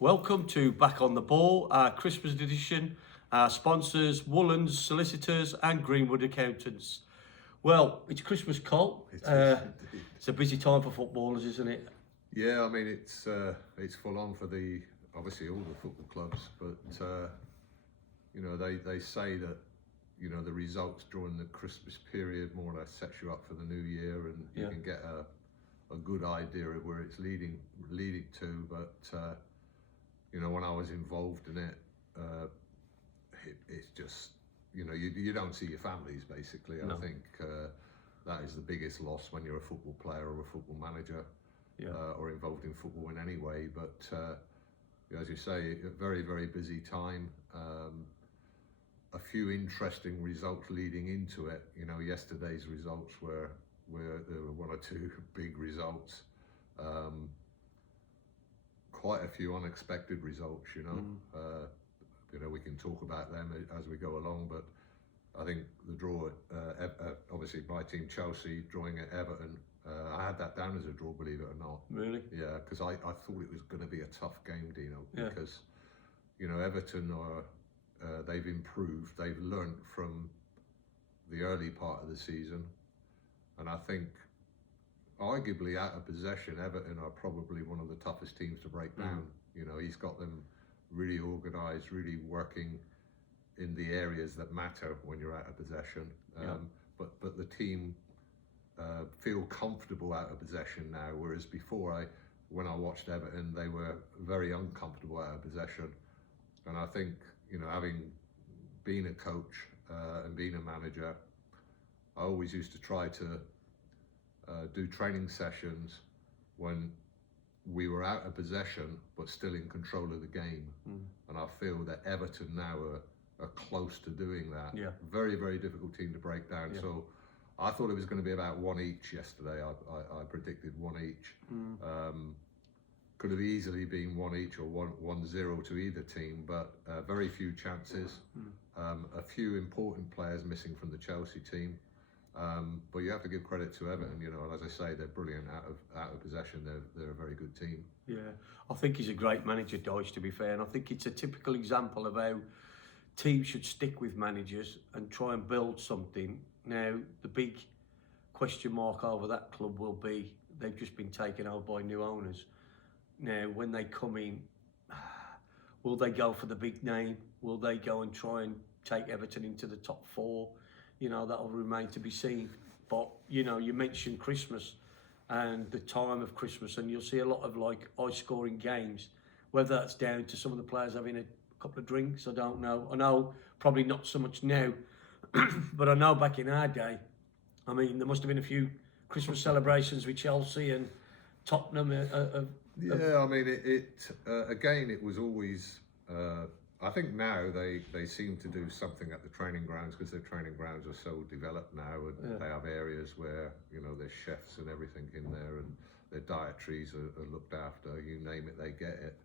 Welcome to Back on the Ball, our Christmas edition. Our sponsors, Woollands Solicitors and Greenwood Accountants. Well, it's Christmas, Cole. It is indeed. It's a busy time for footballers, isn't it? Yeah, I mean it's full on for obviously all the football clubs, but they say that the results during the Christmas period more or less sets you up for the new year, and you can get a good idea of where it's leading to. But when I was involved in it, it's just you don't see your families basically. No. I think that is the biggest loss when you're a football player or a football manager. Or involved in football in any way, but as you say, a very, very busy time. A few interesting results leading into it. Yesterday's results were there were one or two big results. Quite a few unexpected results. We can talk about them as we go along, but I think the draw at obviously my team Chelsea drawing at Everton. I had that down as a draw, believe it or not. Really? Yeah, because I thought it was going to be a tough game, Dino. Yeah. Because Everton they've improved. They've learnt from the early part of the season, and I think arguably out of possession, Everton are probably one of the toughest teams to break down. He's got them really organised, really working in the areas that matter when you're out of possession. But the team feel comfortable out of possession now, whereas before, when I watched Everton, they were very uncomfortable out of possession. And I think, having been a coach and been a manager, I always used to try to do training sessions when we were out of possession but still in control of the game. And I feel that Everton now are close to doing that. Very, very difficult team to break down. So I thought it was going to be about one each yesterday. I predicted one each. Could have easily been one each or 1-0 to either team, but very few chances. A few important players missing from the Chelsea team. But you have to give credit to Everton, and as I say, they're brilliant out of possession. They're a very good team. Yeah, I think he's a great manager, Dyche, to be fair, and I think it's a typical example of how teams should stick with managers and try and build something. Now, the big question mark over that club will be they've just been taken over by new owners. Now, when they come in, will they go for the big name? Will they go and try and take Everton into the top four? That'll remain to be seen. But, you mentioned Christmas and the time of Christmas, and you'll see a lot of high-scoring games, whether that's down to some of the players having a couple of drinks, I don't know. I know probably not so much now, but I know back in our day, I mean, there must have been a few Christmas celebrations with Chelsea and Tottenham. Yeah, I mean, again, it was always. I think now they seem to do something at the training grounds because their training grounds are so developed now, and they have areas where there's chefs and everything in there, and their dietaries are looked after. You name it, they get it.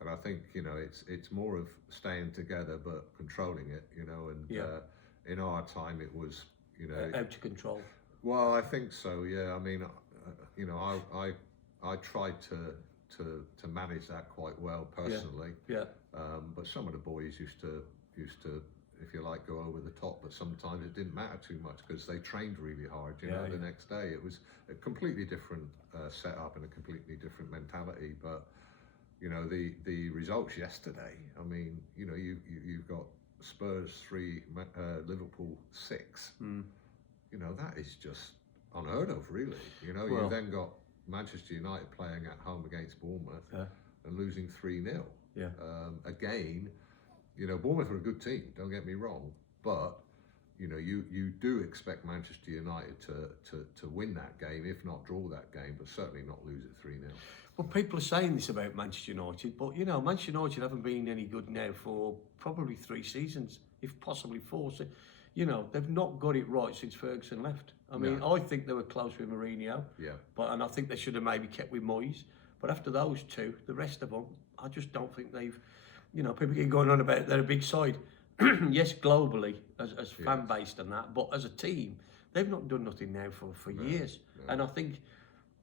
And I think it's more of staying together but controlling it. And in our time it was out of control. Well, I think so. Yeah, I mean, I tried to manage that quite well personally. But some of the boys used to, if you like, go over the top. But sometimes it didn't matter too much because they trained really hard. The next day it was a completely different setup and a completely different mentality. But the results yesterday. I mean, you've got Spurs 3, Liverpool 6. That is just unheard of, really. You've then got Manchester United playing at home against Bournemouth and losing 3-0. Again, Bournemouth are a good team, don't get me wrong, but you do expect Manchester United to win that game, if not draw that game, but certainly not lose it 3-0. Well, people are saying this about Manchester United, but Manchester United haven't been any good now for probably 3 seasons, if possibly 4. So, they've not got it right since Ferguson left. I mean, I think they were close with Mourinho, and I think they should have maybe kept with Moyes. But after those two, the rest of them, I just don't think they've, people get going on about they're a big side. Yes, globally, as fan based and that, but as a team, they've not done nothing now for years. And I think,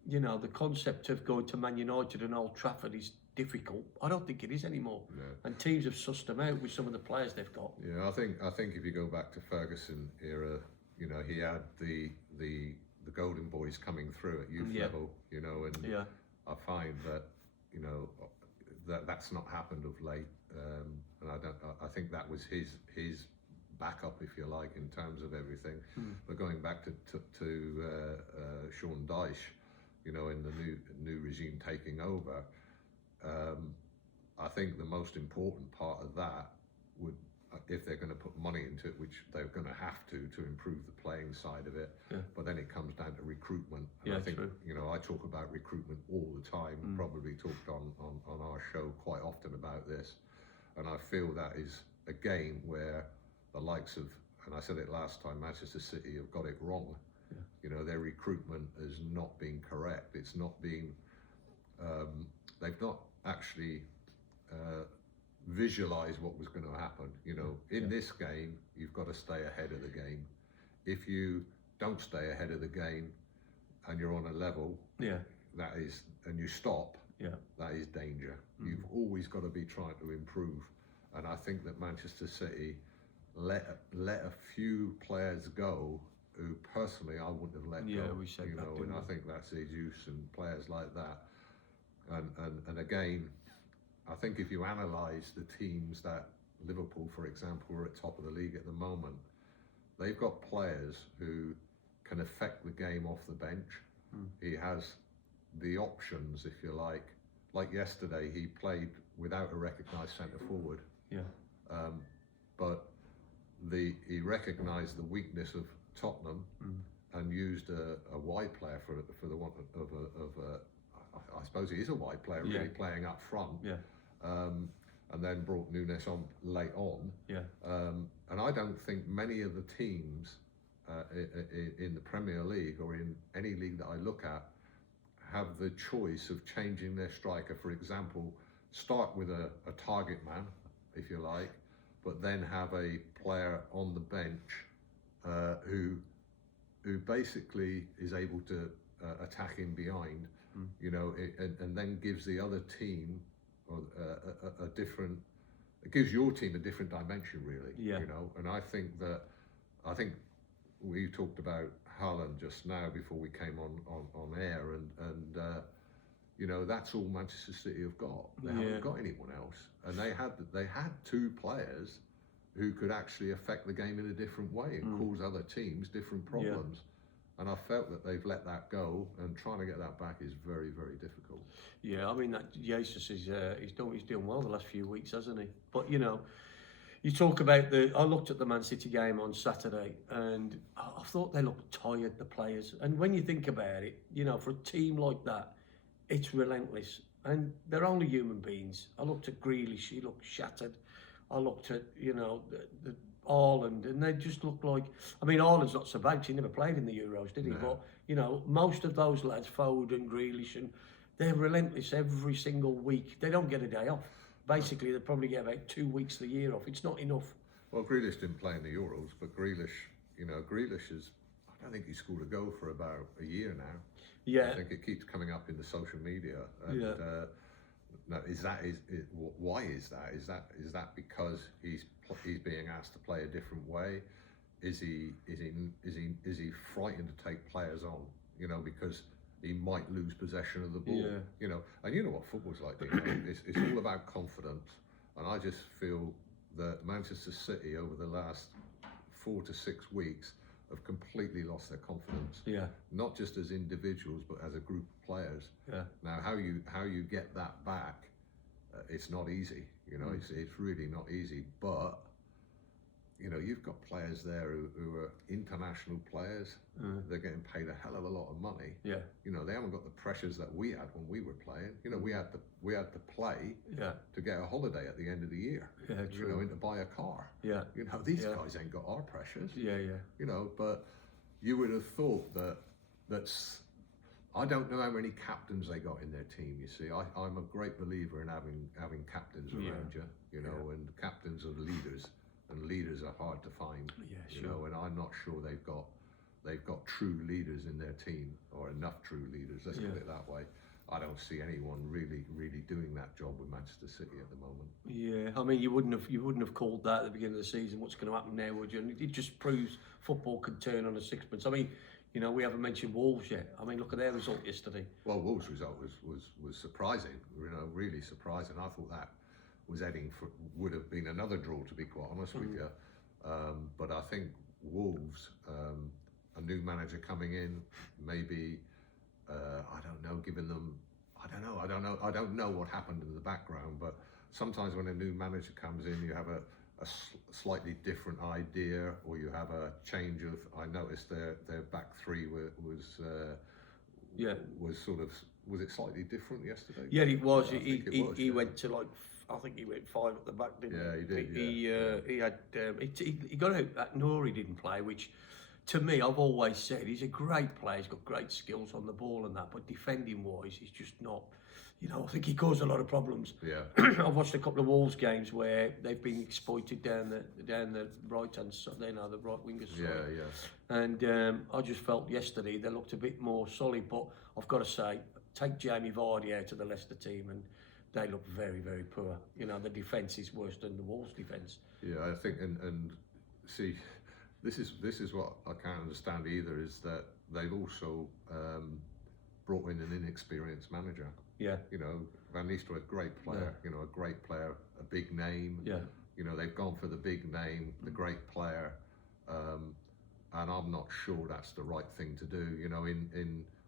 the concept of going to Man United and Old Trafford is difficult. I don't think it is anymore. No. And teams have sussed them out with some of the players they've got. Yeah, I think if you go back to Ferguson era, you know, he had the golden boys coming through at youth level, you know, and I find that, you know, that's not happened of late, and I think that was his backup, if you like, in terms of everything. But going back to Sean Dyche, you know, in the new regime taking over, I think the most important part of that would, if they're going to put money into it, which they're going to have to improve the playing side of it, but then it comes down to recruitment. And I think, you know, I talk about recruitment all the time, probably talked on our show quite often about this, and I feel that is a game where the likes of, and I said it last time, Manchester City have got it wrong. You know, their recruitment has not been correct. It's not been, they've not actually visualize what was going to happen. You know, in this game, you've got to stay ahead of the game. If you don't stay ahead of the game and you're on a level, that is, and you stop, that is danger. You've always got to be trying to improve. And I think that Manchester City let a few players go who personally I wouldn't have let go. We said you that, know, didn't and I we? think that's Jesus and players like that. And again, I think if you analyse the teams that Liverpool, for example, are at top of the league at the moment, they've got players who can affect the game off the bench. He has the options, if you like. Like yesterday, he played without a recognised centre forward. But he recognised the weakness of Tottenham and used a wide player for the want of I suppose he is a wide player, really playing up front. And then brought Nunes on late on. And I don't think many of the teams in the Premier League or in any league that I look at have the choice of changing their striker. For example, start with a target man, if you like, but then have a player on the bench who basically is able to attack in behind, you know, and then gives the other team a different. It gives your team a different dimension, really. You know, and I think we talked about Haaland just now before we came on air, and you know, that's all Manchester City have got. They haven't got anyone else, and they had two players who could actually affect the game in a different way and cause other teams different problems. And I felt that they've let that go, and trying to get that back is very, very difficult. Yeah, I mean, that Jesus is he's doing well the last few weeks, hasn't he? But you know, you talk about I looked at the Man City game on Saturday, and I thought they looked tired, the players. And when you think about it, you know, for a team like that, it's relentless, and they're only human beings. I looked at Grealish; he looked shattered. I looked at, you know, the Haaland, and they just look like, I mean, Haaland's not so bad, he never played in the Euros, did he? No. But, you know, most of those lads, Foden, Grealish, and they're relentless every single week. They don't get a day off. Basically, they probably get about 2 weeks the year off. It's not enough. Well, Grealish didn't play in the Euros, but Grealish, you know, is, I don't think he scored a goal for about a year now. Yeah. I think it keeps coming up in the social media. And, no, why is that? Is that because he's being asked to play a different way? Is he frightened to take players on? You know, because he might lose possession of the ball. You know, and you know what football's like. You know? It's all about confidence, and I just feel that Manchester City over the last 4 to 6 weeks have completely lost their confidence. Not just as individuals, but as a group of players. Now, how you get that back, it's not easy. You know, it's really not easy. But you know, you've got players there who are international players. They're getting paid a hell of a lot of money. You know, they haven't got the pressures that we had when we were playing. You know, we had to play to get a holiday at the end of the year. You know, and to buy a car. You know, these guys ain't got our pressures. You know, but you would have thought that's. I don't know how many captains they got in their team. You see, I'm a great believer in having captains around you. You know, and captains are leaders. And leaders are hard to find, you know, and I'm not sure they've got true leaders in their team, or enough true leaders. Let's put it that way. I don't see anyone really doing that job with Manchester City at the moment. Yeah, I mean, you wouldn't have called that at the beginning of the season. What's going to happen now, would you? And it just proves football can turn on a sixpence. I mean, you know, we haven't mentioned Wolves yet. I mean, look at their result yesterday. Well, Wolves' result was surprising. You know, really surprising. I thought that was would have been another draw, to be quite honest with you. But I think Wolves, a new manager coming in, maybe. I don't know, giving them, I don't know what happened in the background, but sometimes when a new manager comes in, you have a slightly different idea, or you have a change of, I noticed their back three was sort of, was it slightly different yesterday? Yeah, it was. Yeah, He went to like, I think he went 5 at the back, didn't he? Yeah, he did. He got out that Nori didn't play, which to me, I've always said he's a great player. He's got great skills on the ball and that, but defending wise, he's just not. You know, I think he caused a lot of problems. Yeah. I've watched a couple of Wolves games where they've been exploited down the right hand side, the right winger's side. Yeah. And I just felt yesterday they looked a bit more solid. But I've got to say, take Jamie Vardy out of the Leicester team and they look very, very poor. You know, the defence is worse than the Wolves' defence. Yeah, I think, and see, this is what I can't understand either, is that they've also brought in an inexperienced manager. Yeah. You know, Van Nistelrooy, a great player. Yeah. You know, a great player, a big name. Yeah. You know, they've gone for the big name, the great player, and I'm not sure that's the right thing to do. You know,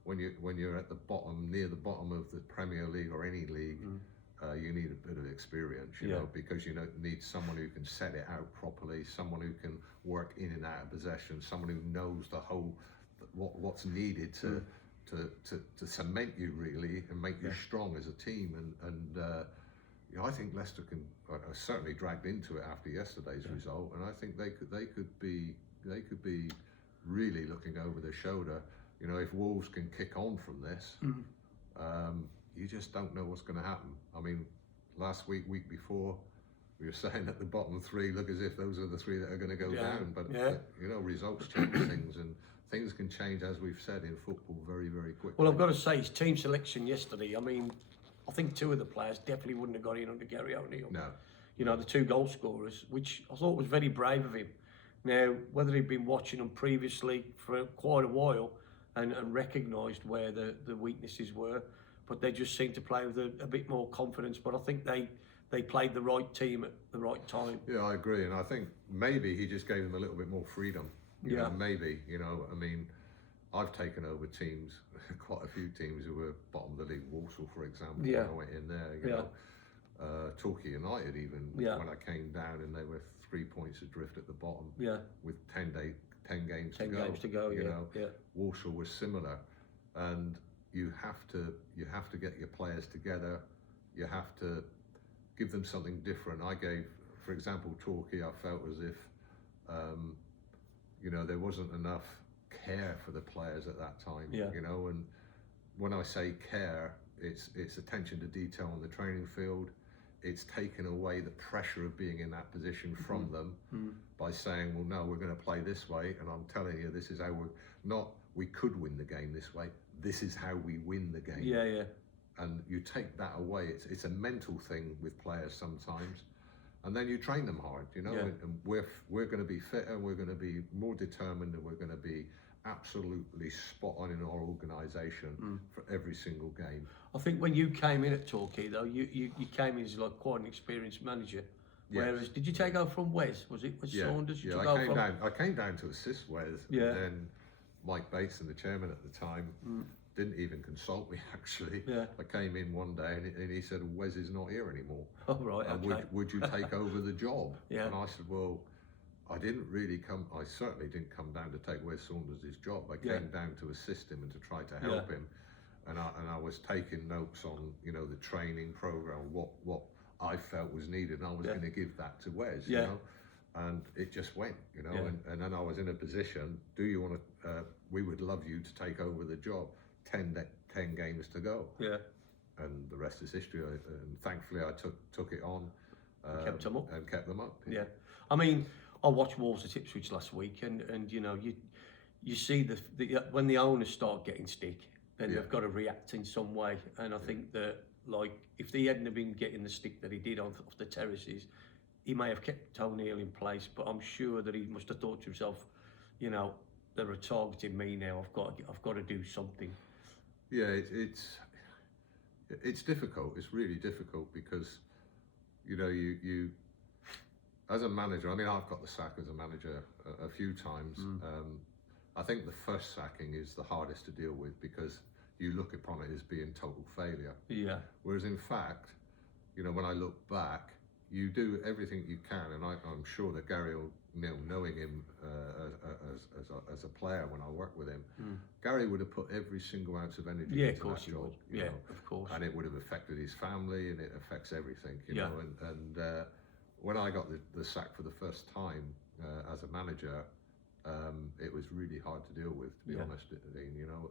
when you're at the bottom, near the bottom of the Premier League or any league. You need a bit of experience, you know, because you need someone who can set it out properly, someone who can work in and out of possession, someone who knows the whole what's needed to cement you really and make you strong as a team. And you know, I think Leicester can certainly dragged into it after yesterday's result, and I think they could be really looking over their shoulder. You know, if Wolves can kick on from this. You just don't know what's going to happen. I mean, last week before, we were saying that the bottom three look as if those are the three that are going to go down. But you know, results change things, and things can change, as we've said, in football very, very quickly. Well, I've got to say, his team selection yesterday, I mean, I think 2 of the players definitely wouldn't have got in under Gary O'Neill. No. You know, the 2 goal scorers, which I thought was very brave of him. Now, whether he'd been watching them previously for quite a while and recognised where the weaknesses were, but they just seemed to play with a bit more confidence. But I think they played the right team at the right time. Yeah, I agree. And I think maybe he just gave them a little bit more freedom. You know, maybe, you know, I mean, I've taken over teams, quite a few teams who were bottom of the league, Walsall, for example, when I went in there, you know. Torquay United even, when I came down and they were 3 points adrift at the bottom with 10 games to go. You know, Walsall was similar. And you have to get your players together. You have to give them something different. I gave, for example, Torquay, I felt as if, you know, there wasn't enough care for the players at that time. You know, and when I say care, it's attention to detail on the training field. It's taken away the pressure of being in that position from them by saying, well, no, we're going to play this way, and I'm telling you, this is how we could win the game this way. This is how we win the game. Yeah. And you take that away. It's a mental thing with players sometimes, and then you train them hard. You know, and we're going to be fitter. We're going to be more determined, and we're going to be absolutely spot on in our organisation for every single game. I think when you came in at Torquay, though, you came in as like quite an experienced manager. Whereas, did you take over from Wes? Was Saunders? Yeah, I came down to assist Wes. Yeah. And then Mike Bateson, the chairman at the time, didn't even consult me, actually. Yeah. I came in one day and he said, Wes is not here anymore. Oh, right, okay. Would you take over the job? Yeah. And I said, well, I certainly didn't come down to take Wes Saunders' job. I came down to assist him and to try to help him. And I was taking notes on, you know, the training program, what I felt was needed, and I was going to give that to Wes, you know. And it just went, you know, and then I was in a position, do you want to, we would love you to take over the job, 10 games to go. Yeah. And the rest is history, and thankfully I took it on. Kept them up. And kept them up. Yeah. I mean, I watched Wolves at Ipswich last week, and you know, you see the when the owners start getting stick, then they've got to react in some way. And I think that, like, if he hadn't have been getting the stick that he did off the terraces, he may have kept O'Neill in place. But I'm sure that he must have thought to himself, you know, they're targeting me now. I've got to do something. Yeah, it's difficult. It's really difficult because, you know, you as a manager. I mean, I've got the sack as a manager a few times. I think the first sacking is the hardest to deal with because you look upon it as being total failure. Yeah. Whereas in fact, you know, when I look back, you do everything you can, and I'm sure that Gary O'Neill, knowing him as a player when I worked with him, Gary would have put every single ounce of energy into that job. Yeah, know, of course. And it would have affected his family, and it affects everything, you know. And when I got the sack for the first time as a manager, it was really hard to deal with, to be honest, Dean, you know.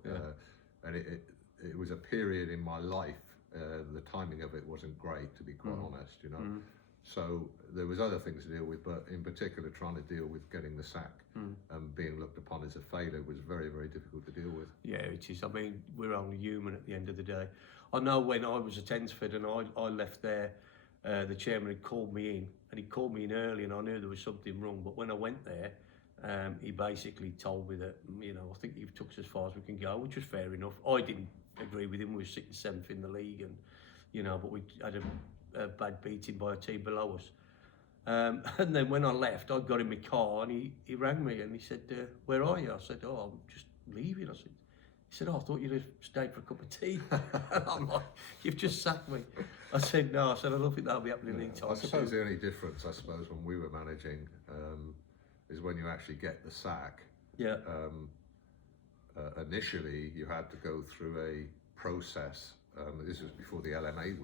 And it was a period in my life, the timing of it wasn't great, to be quite honest, you know. So there was other things to deal with, but in particular trying to deal with getting the sack and being looked upon as a failure was very, very difficult to deal with. Yeah, it is. I mean, we're only human at the end of the day. I know when I was at Tensford and I left there, the chairman had called me in, and he called me in early, and I knew there was something wrong. But when I went there, he basically told me that, you know, I think you've took us as far as we can go, which was fair enough. I didn't agree with him. We were sitting 7th in the league, and, you know, but we had a bad beating by a team below us. And then when I left, I got in my car, and he rang me, and he said, where are you? I said, oh, I'm just leaving. He said, oh, I thought you'd have stayed for a cup of tea. And I'm like, you've just sacked me. I said, no. I said, I don't think that'll be happening anytime I suppose soon. the only difference, when we were managing, is when you actually get the sack. Yeah. Initially, you had to go through a process. This was before the LMA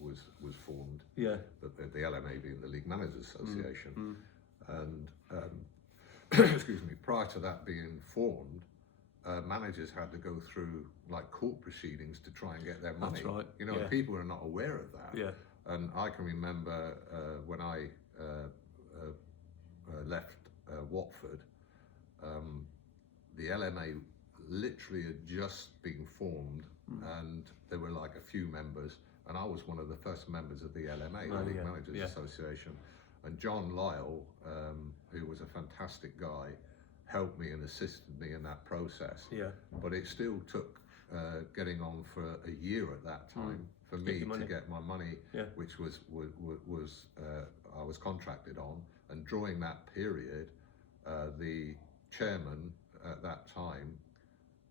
was formed. Yeah. The LMA being the League Managers Association, and excuse me. Prior to that being formed, managers had to go through like court proceedings to try and get their money. That's right. You know, people are not aware of that. Yeah. And I can remember when I left Watford, the LMA literally had just been formed, and there were like a few members, and I was one of the first members of the LMA, the League Managers Association, and John Lyle, who was a fantastic guy, helped me and assisted me in that process. Yeah. But it still took getting on for a year at that time for me to get my money, which was I was contracted on, and during that period, the chairman at that time,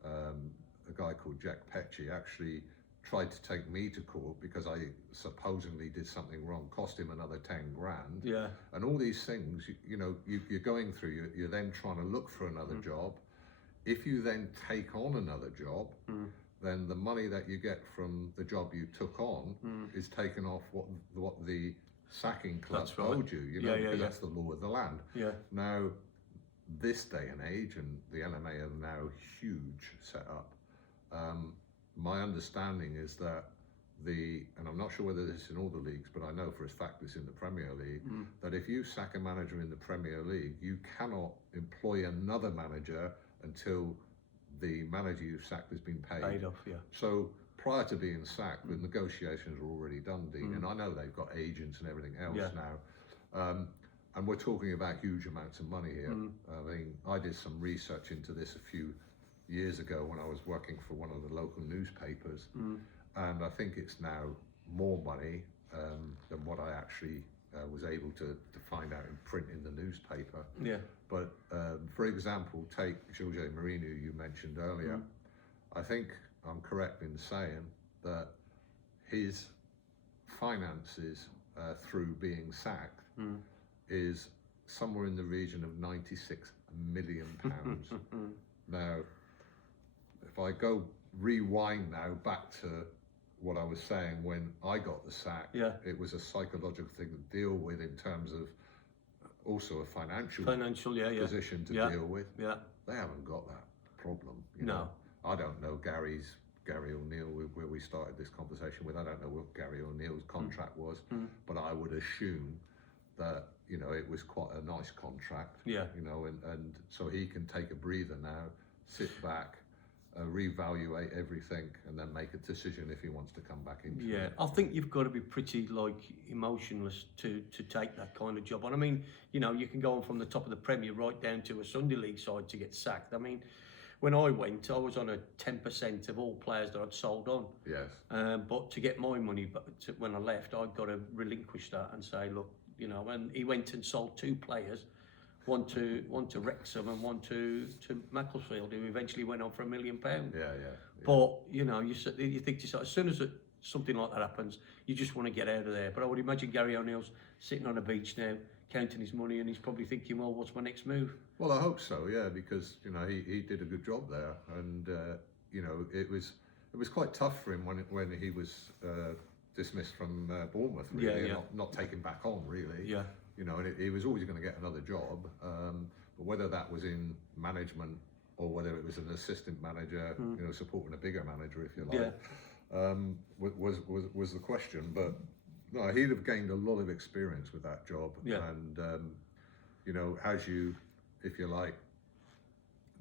a guy called Jack Petchy, actually tried to take me to court because I supposedly did something wrong, cost him another 10 grand. Yeah. And all these things, you're going through, you're then trying to look for another job. If you then take on another job, then the money that you get from the job you took on is taken off what the sacking club owed you, because that's the law of the land. Yeah. Now, this day and age, and the LMA are now huge set up. My understanding is that and I'm not sure whether this is in all the leagues, but I know for a fact this in the Premier League, that if you sack a manager in the Premier League, you cannot employ another manager until the manager you've sacked has been paid off. Yeah. So prior to being sacked, the negotiations are already done, Dean, and I know they've got agents and everything else now. And we're talking about huge amounts of money here. I mean, I did some research into this a few years ago when I was working for one of the local newspapers, and I think it's now more money than what I actually was able to find out in print in the newspaper. Yeah. But for example, take Jose Mourinho, you mentioned earlier. I think I'm correct in saying that his finances through being sacked is somewhere in the region of £96 million. Now, if I go rewind now back to what I was saying when I got the sack, it was a psychological thing to deal with in terms of also a financial position to deal with. Yeah. They haven't got that problem. You know? I don't know Gary O'Neill, where we started this conversation with. I don't know what Gary O'Neill's contract was, but I would assume that, it was quite a nice contract. Yeah. And so he can take a breather now, sit back, reevaluate everything, and then make a decision if he wants to come back into Yeah, it. I think you've got to be pretty emotionless to take that kind of job on. I mean, you can go on from the top of the Premier right down to a Sunday League side to get sacked. I mean, when I went, I was on a 10% of all players that I'd sold on. Yes. But to get my money, when I left, I'd got to relinquish that and say, look, and he went and sold 2 players, one to Wrexham and one to Macclesfield, who eventually went on for £1 million. Yeah. But you think to yourself, as soon as something like that happens, you just want to get out of there. But I would imagine Gary O'Neill's sitting on a beach now, counting his money, and he's probably thinking, well, what's my next move? Well, I hope so, yeah, because he did a good job there, and it was quite tough for him when he was dismissed from Bournemouth, really, and not taken back on, really. Yeah. And he was always going to get another job, but whether that was in management or whether it was an assistant manager, supporting a bigger manager, if you like, was the question. But no, he'd have gained a lot of experience with that job, and as you, if you like,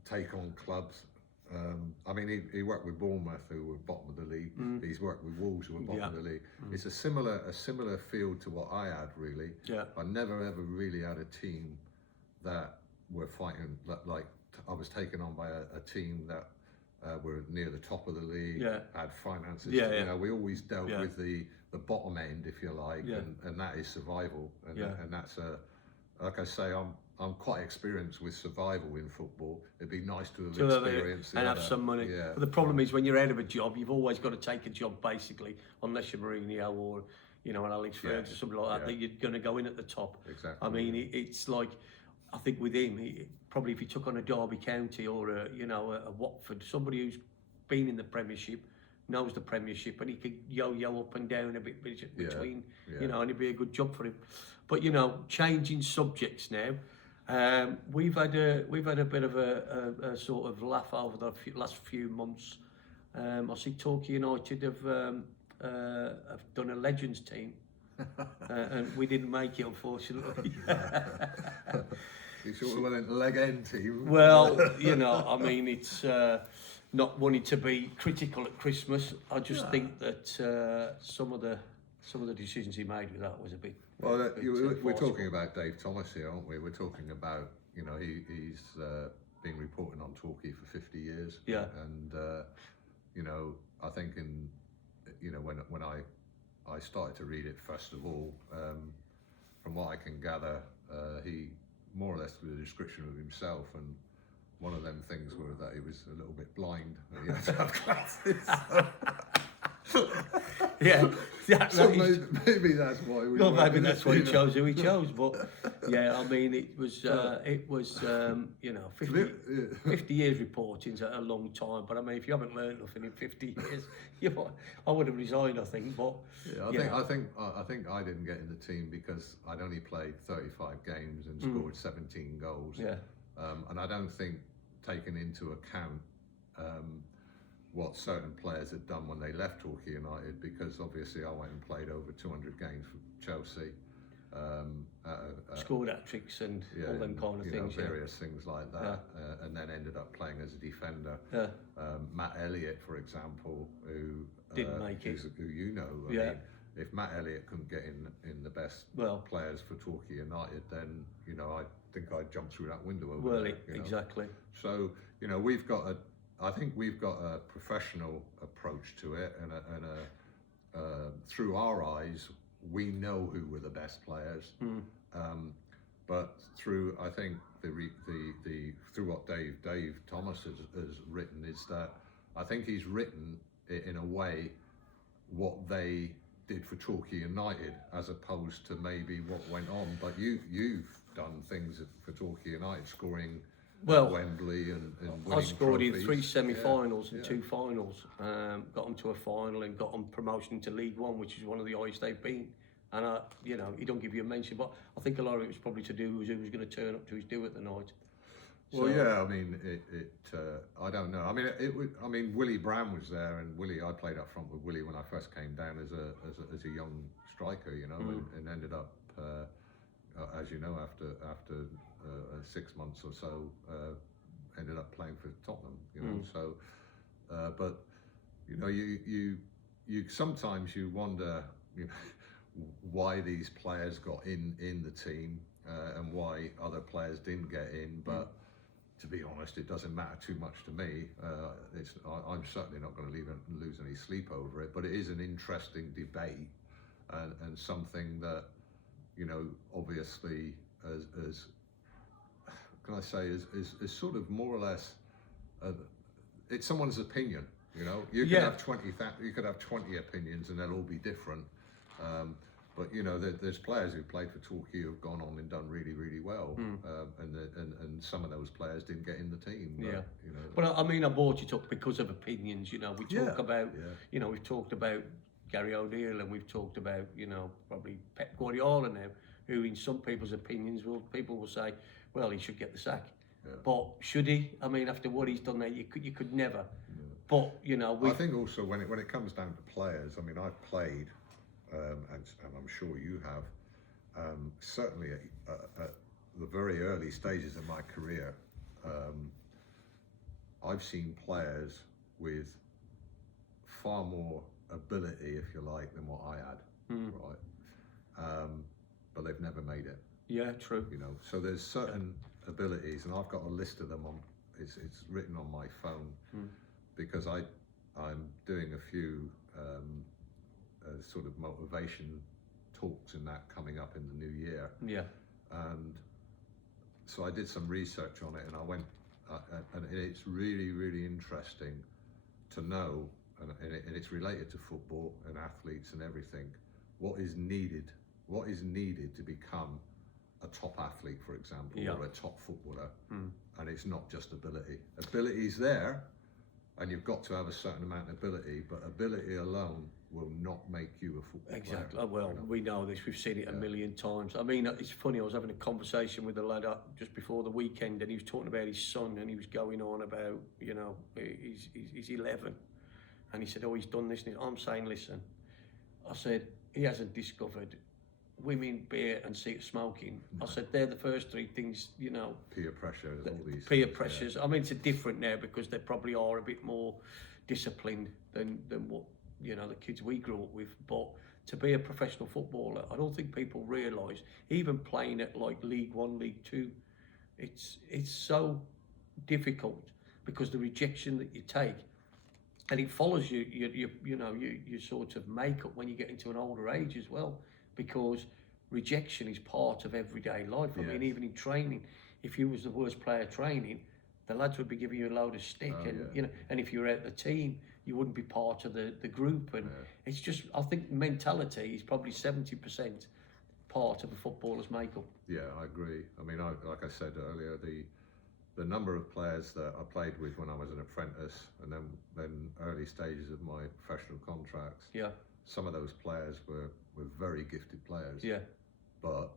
take on clubs. I mean, he worked with Bournemouth, who were bottom of the league. He's worked with Wolves, who were bottom of the league. It's a similar field to what I had, really. Yeah. I never ever really had a team that were fighting like I was taken on by a team that were near the top of the league. Yeah. Had finances. Yeah. We always dealt with the bottom end, if you like, and that is survival. And that's like I say, I'm quite experienced with survival in football. It'd be nice to have experienced and have some money. Yeah. But the problem is, when you're out of a job, you've always got to take a job, basically, unless you're Mourinho or an Alex Ferguson or something like that, that you're going to go in at the top. Exactly. I mean, it's like, I think with him, probably if he took on a Derby County or a Watford, somebody who's been in the Premiership, knows the Premiership, and he could yo-yo up and down a bit between, and it'd be a good job for him. But changing subjects now. We've had a bit of a sort of laugh over the last few months. I see Torquay United have done a Legends team, and we didn't make it, unfortunately. You sort of went leg end team. Well, I mean, it's not wanting to be critical at Christmas. I just think that some of the decisions he made with that was a bit. Well, we're talking about Dave Thomas here, aren't we? We're talking about he's been reporting on Torquay for 50 years. Yeah. And I think when I started to read it, first of all, from what I can gather, he more or less did a description of himself, and one of them things were that he was a little bit blind and he had to have glasses. Yeah, so maybe that's why. Maybe that's why he chose who he chose. But I mean, it was 50 years reporting's a long time. But I mean, if you haven't learned nothing in 50 years, I would have resigned, I think. But I think I didn't get in the team because I'd only played 35 games and scored 17 goals. Yeah. And I don't think, taking into account what certain players had done when they left Torquay United, because obviously I went and played over 200 games for Chelsea. Scored hat-tricks and all them kind of things. Various things like that, and then ended up playing as a defender. Matt Elliott, for example, who didn't make it. Who I mean, if Matt Elliott couldn't get in the best players for Torquay United, then I think I'd jump through that window over there. Exactly. So I think we've got a professional approach to it, and through our eyes, we know who were the best players. But through, I think through what Dave Thomas has written, is that I think he's written it in a way what they did for Torquay United, as opposed to maybe what went on. But you've done things for Torquay United, scoring at Wembley and winning I scored trophies. in 3 semi-finals and 2 finals. Got them to a final and got them promotion to League One, which is one of the highest they've been. And he don't give you a mention, but I think a lot of it was probably to do with who was going to turn up to his do at the night. Well, I mean, I don't know. I mean, I mean, Willie Brown was there, and I played up front with Willie when I first came down as a young striker, and ended up, as you know, after 6 months or so, ended up playing for Tottenham, So But you know, you sometimes you wonder, you know, why these players got in the team and why other players didn't get in. But to be honest, it doesn't matter too much to me. I'm certainly not going to lose any sleep over it. But it is an interesting debate and something that, you know, obviously as can I say is sort of more or less it's someone's opinion. You know, you could have 20 opinions and they'll all be different. But you know, there's players who played for Torquay who have gone on and done really, really well, and some of those players didn't get in the team. But, you know. But I mean, I brought it up because of opinions. You know, we talk about, you know, we've talked about Gary O'Neill and we've talked about, you know, probably Pep Guardiola now, who in some people's opinions, people will say, well, he should get the sack. But should he? I mean, after what he's done there, you could never. But you know, I think also when it comes down to players, I mean, I've played, and I'm sure you have, certainly at the very early stages of my career, I've seen players with far more ability, if you like, than what I had, right? But they've never made it. Yeah, true. You know, so there's certain abilities, and I've got a list of them on. It's written on my phone because I'm doing a few sort of motivation talks and that coming up in the new year. Yeah. And so I did some research on it, and I went, and it's really, really interesting to know, and it's related to football and athletes and everything. What is needed to become a top athlete, for example, or a top footballer, and it's not just ability. Ability's there, and you've got to have a certain amount of ability, but ability alone will not make you a footballer. Exactly. Well, you know? We know this. We've seen it a million times. I mean, it's funny. I was having a conversation with a lad just before the weekend, and he was talking about his son, and he was going on about, you know, he's 11, and he said, oh, he's done this. And I'm saying, listen, I said, he hasn't discovered women, beer and smoking. I said they're the first three things, you know. Peer pressure, all these peer pressures. I mean, it's different now because they probably are a bit more disciplined than what, you know, the kids we grew up with. But to be a professional footballer, I don't think people realise, even playing at like League One, League Two, it's so difficult because the rejection that you take, and it follows you sort of makeup when you get into an older age as well. Because rejection is part of everyday life. I mean, even in training, if you was the worst player training, the lads would be giving you a load of stick, you know. And if you were out the team, you wouldn't be part of the group. And it's just, I think mentality is probably 70% part of a footballer's makeup. Yeah, I agree. I mean, like I said earlier, the number of players that I played with when I was an apprentice, and then early stages of my professional contracts. Yeah. Some of those players were very gifted players. Yeah. But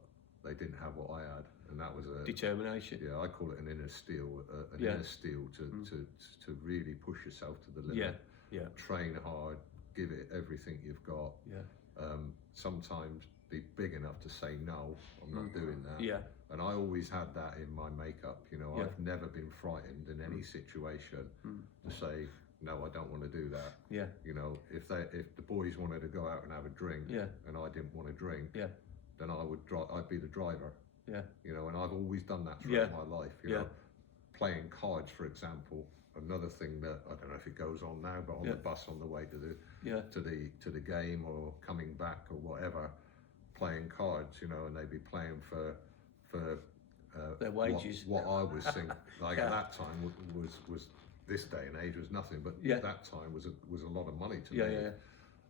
they didn't have what I had, and that was a determination. Yeah, I call it an inner steel, inner steel to really push yourself to the limit. Yeah. Train hard, give it everything you've got. Yeah. Sometimes be big enough to say no, I'm not doing that. Yeah. And I always had that in my makeup. You know, I've never been frightened in any situation to say, no, I don't want to do that. Yeah. You know, if the boys wanted to go out and have a drink, and I didn't want to drink, then I'd be the driver. Yeah. You know, and I've always done that throughout my life. You know, playing cards, for example, another thing that I don't know if it goes on now, but on the bus on the way to the game or coming back or whatever, playing cards. You know, and they'd be playing for their wages. What I was thinking, like at that time was. This day and age was nothing, but that time was a lot of money to me.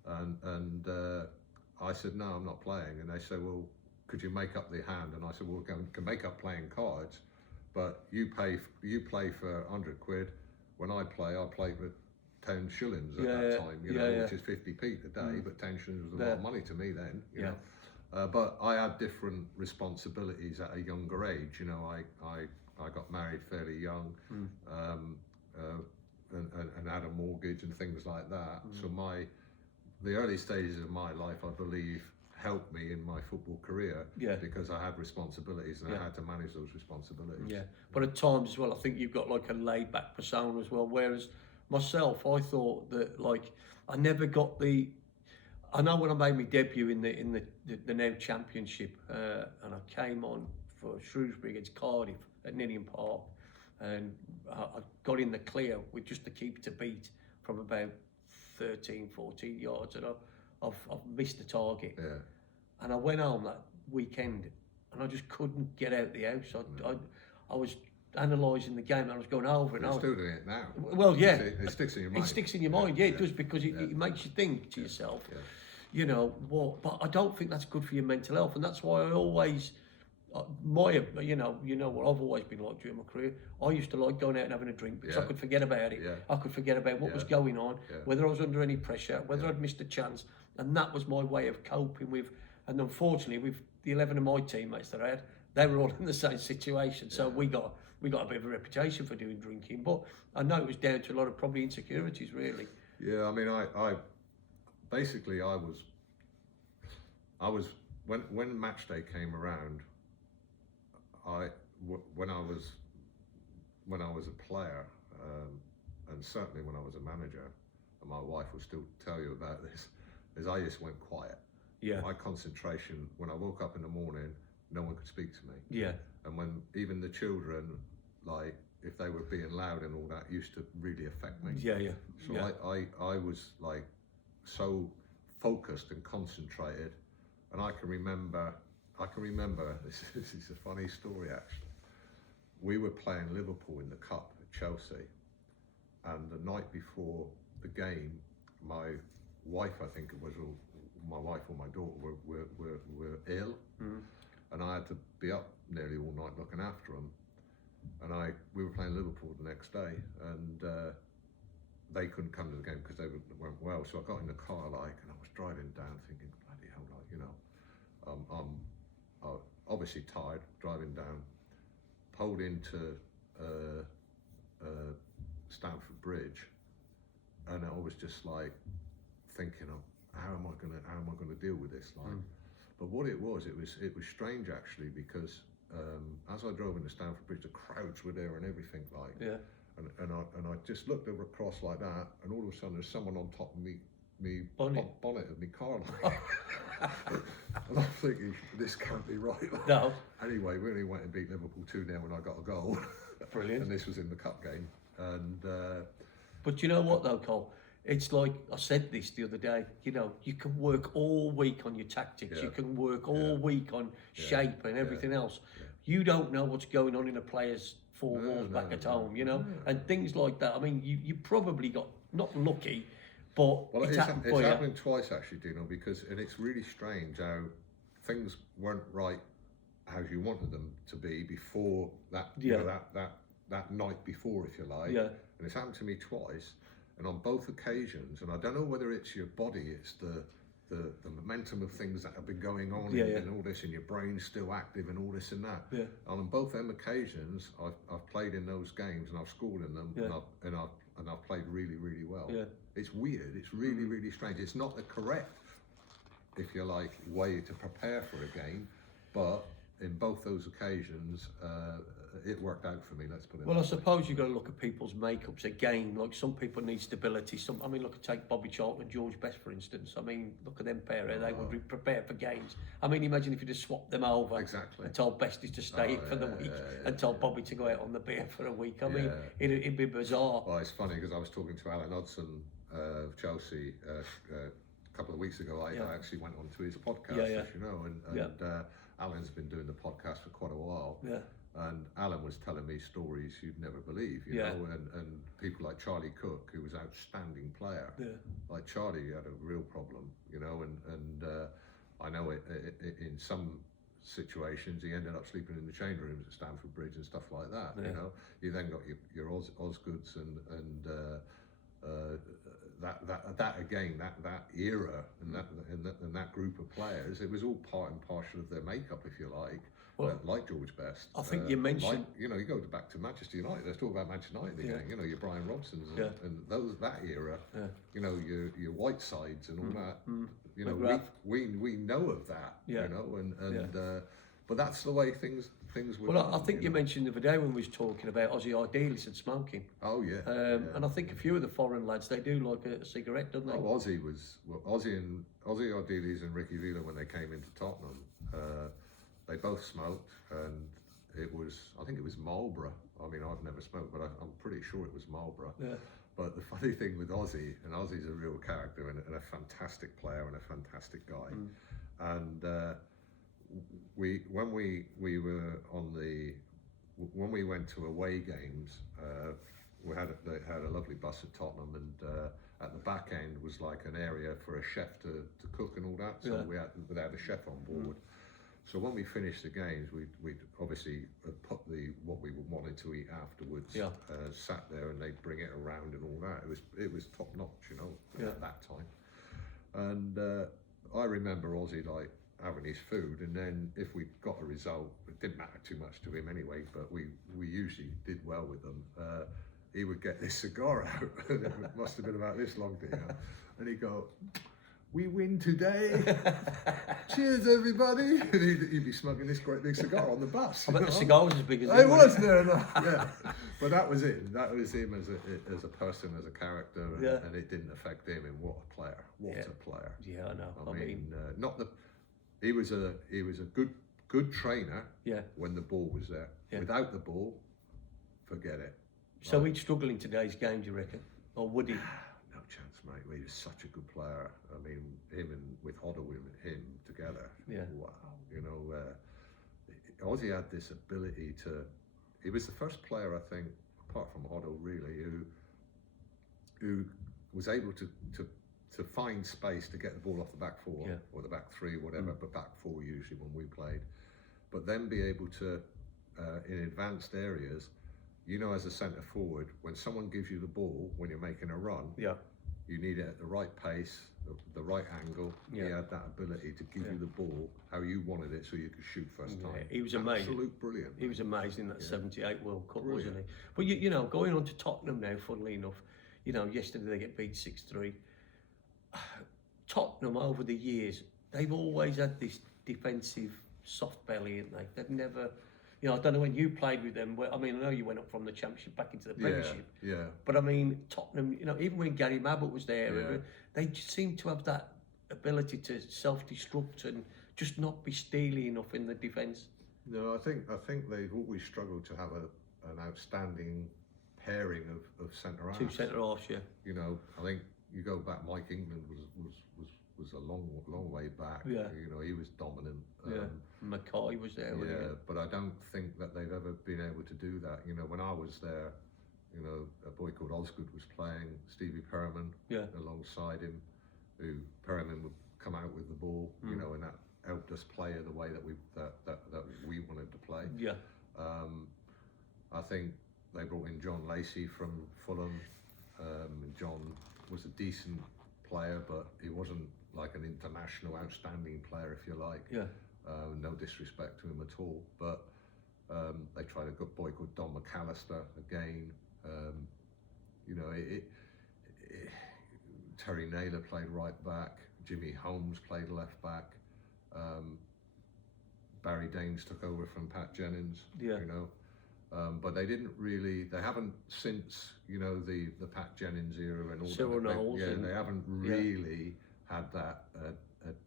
And I said, no, I'm not playing. And they said, well, could you make up the hand? And I said, well, can make up playing cards, but you play for 100 quid. When I play with 10 shillings at that time, you know, which is 50p today, but 10 shillings was a lot of money to me then. You know, but I had different responsibilities at a younger age. You know, I got married fairly young. And had a mortgage and things like that. So the early stages of my life, I believe, helped me in my football career because I had responsibilities and I had to manage those responsibilities. Yeah, but at times as well, I think you've got like a laid-back persona as well. Whereas myself, I thought that like I never got the. I know when I made my debut in the now Championship, and I came on for Shrewsbury against Cardiff at Ninian Park, and I got in the clear with just the keeper to beat from about 13, 14 yards, and I've missed the target. Yeah. And I went home that weekend, and I just couldn't get out the house. I was analysing the game, and I was going over and You're over. still doing it now. Well, yeah. It sticks in your mind. It sticks in your mind, yeah, it does, because it makes you think to yourself, you know, what, but I don't think that's good for your mental health, and that's why I always, you know what I've always been like during my career. I used to like going out and having a drink because I could forget about it. I could forget about what was going on, whether I was under any pressure, whether I'd missed a chance, and that was my way of coping with. And unfortunately, with the 11 of my teammates that I had, they were all in the same situation. So we got a bit of a reputation for doing drinking, but I know it was down to a lot of probably insecurities, really. Yeah, I mean, I basically I was when match day came around, when I was a player, and certainly when I was a manager, and my wife will still tell you about this, is I just went quiet. Yeah. My concentration, when I woke up in the morning, no one could speak to me. Yeah. And when even the children, like if they were being loud and all that, used to really affect me. Yeah. So I was like so focused and concentrated, and I can remember. This is a funny story actually. We were playing Liverpool in the Cup at Chelsea, and the night before the game, my wife, I think it was, or my wife or my daughter were ill, and I had to be up nearly all night looking after them. And we were playing Liverpool the next day, and they couldn't come to the game because they weren't well. So I got in the car, and I was driving down thinking, bloody hell, I'm obviously tired, driving down, pulled into Stamford Bridge, and I was just like thinking, how am I gonna deal with this? But what it was strange actually, because as I drove into Stamford Bridge, the crowds were there and everything, and I just looked over across like that, and all of a sudden there's someone on top of me bonnet of my car. And I'm thinking, this can't be right. No. Anyway, we only went and beat Liverpool 2-0 when I got a goal. Brilliant. And this was in the cup game. And but you know what though, Cole? It's like I said this the other day. You know, you can work all week on your tactics. You can work all week on shape and everything else. You don't know what's going on in a player's four walls back at home. You know, and things like that. I mean, you probably got not lucky. But well, it's happening twice actually, Dino, because it's really strange how things weren't right how you wanted them to be before that, that night before, if you like. Yeah. And it's happened to me twice, and on both occasions, and I don't know whether it's your body, it's the momentum of things that have been going on and all this, and your brain's still active and all this and that. Yeah. And on both them occasions, I've played in those games and I've scored in them, and I've played really, really well. Yeah. It's weird. It's really, really strange. It's not the correct, if you like, way to prepare for a game, but in both those occasions, it worked out for me. Let's put it. Well, I suppose you've got to look at people's makeups again. Like some people need stability. Look, take Bobby Charlton and George Best, for instance. I mean, look at them pair. They would be prepared for games. I mean, imagine if you just swapped them over. Exactly. And told Bestie to stay for the week, and told Bobby to go out on the beer for a week. I mean, it'd be bizarre. Well, it's funny because I was talking to Alan Hodgson of Chelsea a couple of weeks ago. I actually went on to his podcast, as you know, and Alan's been doing the podcast for quite a while. Yeah. And Alan was telling me stories you'd never believe, you know, and people like Charlie Cook, who was an outstanding player. Yeah. Like Charlie had a real problem, you know, and I know in some situations he ended up sleeping in the change rooms at Stamford Bridge and stuff like that. You know, you then got your Osgoods and that again, that era and that group of players, it was all part and parcel of their makeup, if you like. Well, like George Best. I think you mentioned, you go back to Manchester United. Let's talk about Manchester United again. You know, your Brian Robsons and that era. You know, your Whitesides and all that. You know, we know of that. You know, and but that's the way things were. Well, done, I think you mentioned the other day when we was talking about Aussie idealists and smoking. Oh yeah. And I think a few of the foreign lads, they do like a cigarette, don't they? Oh, Aussie Ardiles and Ricky Villa, when they came into Tottenham, they both smoked, and I think it was Marlboro. I mean, I've never smoked, but I'm pretty sure it was Marlboro. Yeah. But the funny thing with Aussie, and Aussie's a real character and a fantastic player and a fantastic guy, and when we went to away games, they had a lovely bus at Tottenham, and at the back end was like an area for a chef to cook and all that. So we had a chef on board. So when we finished the games, we'd obviously put what we wanted to eat afterwards. Sat there, and they'd bring it around and all that. It was top notch, at that time. And I remember Aussie like having his food, and then if we got a result, it didn't matter too much to him anyway. But we usually did well with them. He would get this cigar out, and it must have been about this long to him, and he'd go, "We win today. Cheers, everybody." And he'd be smoking this great big cigar on the bus. I bet the cigar was as big as it was near enough, yeah. But that was it. That was him as a person, as a character, and it didn't affect him. And what a player! What a player! Yeah, I know. I mean, he was a good trainer. Yeah. When the ball was there. Yeah. Without the ball, forget it. So he'd struggle in today's game, do you reckon, or would he? No chance, mate. He was such a good player. I mean, him and with Hoddle and him together. Yeah. Wow. Aussie had this ability to. He was the first player, I think, apart from Hoddle, really, who was able to find space to get the ball off the back four or the back three, whatever, but back four usually when we played. But then be able to, in advanced areas, as a centre forward, when someone gives you the ball when you're making a run, you need it at the right pace, the right angle. He had that ability to give you the ball how you wanted it, so you could shoot first time. He was amazing. Absolute brilliant. He was amazing that '78 World Cup, wasn't he? But going on to Tottenham now, funnily enough, yesterday they get beat 6-3. Tottenham over the years, they've always had this defensive soft belly, haven't they? They've never. I don't know when you played with them. I mean, I know you went up from the Championship back into the Premiership. Yeah. But I mean, Tottenham, even when Gary Mabbott was there, they just seem to have that ability to self-destruct and just not be steely enough in the defence. No, I think they've always struggled to have an outstanding pairing of centre halves. Two centre halves, yeah. I think you go back. Mike England was a long way back. Yeah. He was dominant. Mackay was there. Yeah, but I don't think that they've ever been able to do that. When I was there, a boy called Osgood was playing, Stevie Perriman alongside him, who Perriman would come out with the ball, and that helped us play the way that we wanted to play. Yeah. I think they brought in John Lacey from Fulham. John was a decent player, but he wasn't like an international outstanding player, if you like. Yeah. No disrespect to him at all, but they tried a good boy called Don McAllister again. Terry Naylor played right back. Jimmy Holmes played left back. Barry Daines took over from Pat Jennings. Yeah. But they haven't since the Pat Jennings era and all Cyril Knowles. They haven't really had that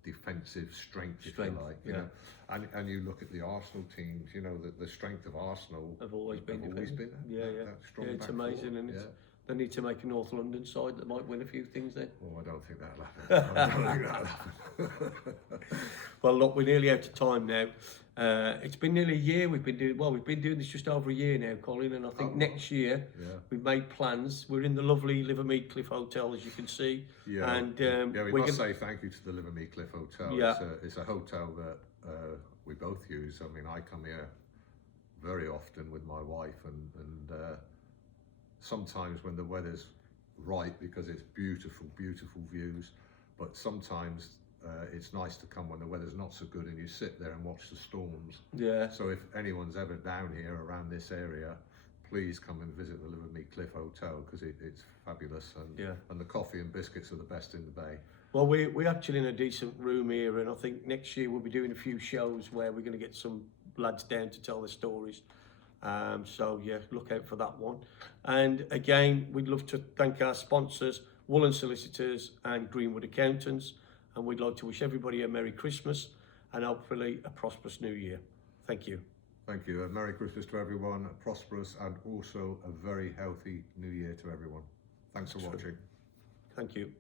defensive strength, if you like. You know? And you look at the Arsenal teams, the strength of Arsenal have always been that strong it's back amazing, forward. and they need to make a North London side that might win a few things then. Oh, I don't think that'll happen. Well, look, we're nearly out of time now. It's been nearly a year. We've been doing this just over a year now, Colin, and I think next year we've made plans. We're in the lovely Livermead Cliff Hotel, as you can see. Yeah, and we must say thank you to the Livermead Cliff Hotel. Yeah. It's a hotel that we both use. I mean, I come here very often with my wife, and sometimes when the weather's right, because it's beautiful views, but sometimes it's nice to come when the weather's not so good and you sit there and watch the storms. Yeah. So if anyone's ever down here around this area, please come and visit the Livermead Cliff Hotel, because it's fabulous, and the coffee and biscuits are the best in the bay. Well, we're actually in a decent room here, and I think next year we'll be doing a few shows where we're going to get some lads down to tell their stories. So yeah, look out for that one. And again, we'd love to thank our sponsors, Woolen Solicitors and Greenwood Accountants. And we'd like to wish everybody a Merry Christmas and hopefully a prosperous New Year. Thank you. Thank you. Merry Christmas to everyone, prosperous and also a very healthy New Year to everyone. Thanks for watching. Thank you.